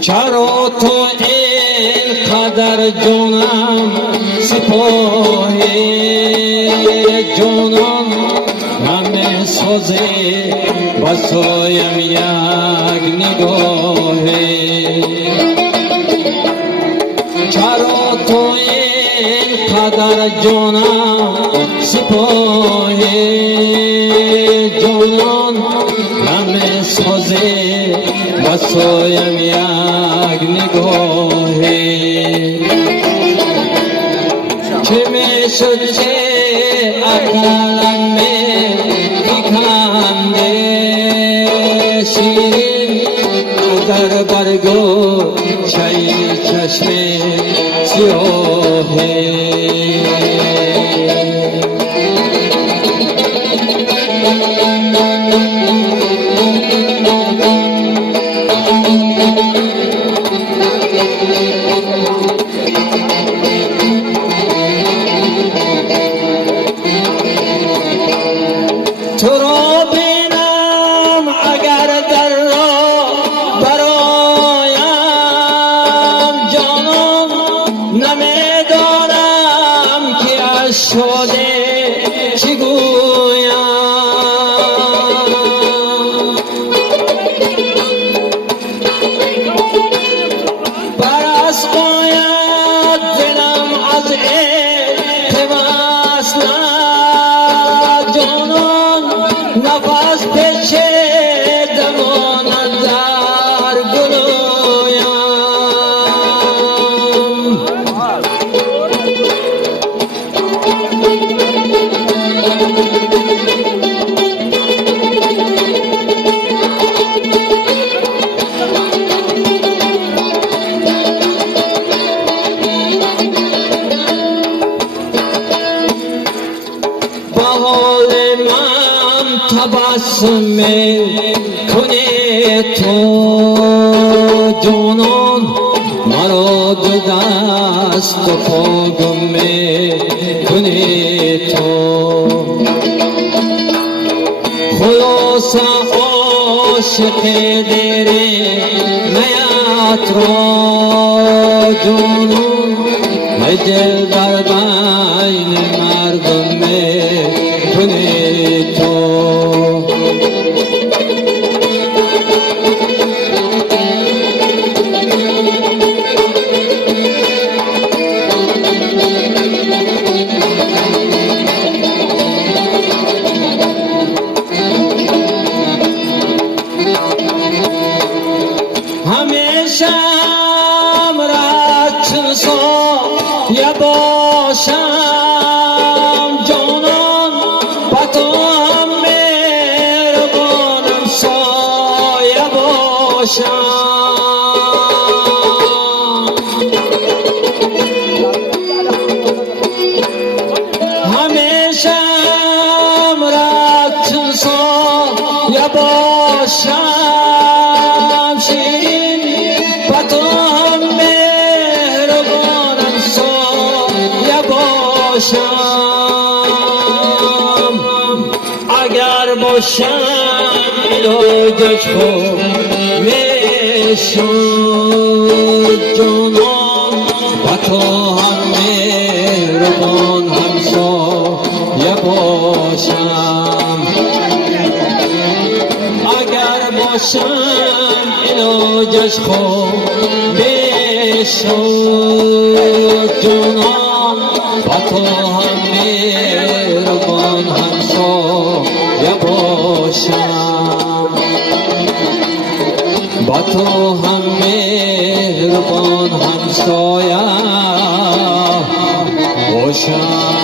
چرا تو اینقدر جانم سپاهی جانم همه سازی بسایم یک نگاهی چرا تو اینقدر جانم سپاهی جانم همه سازی بسایم یک نگاهی چه میشد چه اقلم میکنده شیرین در برگو چای چشم سیاهی تو را بینم اگر در راه برایم جانم نمیدانم که از شده چی گویم برس باید دلم از التماس نفس پیچه دماند در گلویم با حال من تبسم کنی تو جانان مرا دو دست و پا گم کنی تو خلاص عاشق دیری نیت را جانان دل در بین مردم کنی تو همیشه امرت سایه باشم جانان با تو هم مهربانم سایه باشم همیشه امرت سایه باشم شیرین با تو هم مهربانم سایه باشم اگر باشم علاجش خود میشد جانان با تو هم مهربان همسایه باشم اگر باشم علاجش خود میشد جانان با تو هم مهربان همسایه باشم با تو هم مهربان همسایه باشم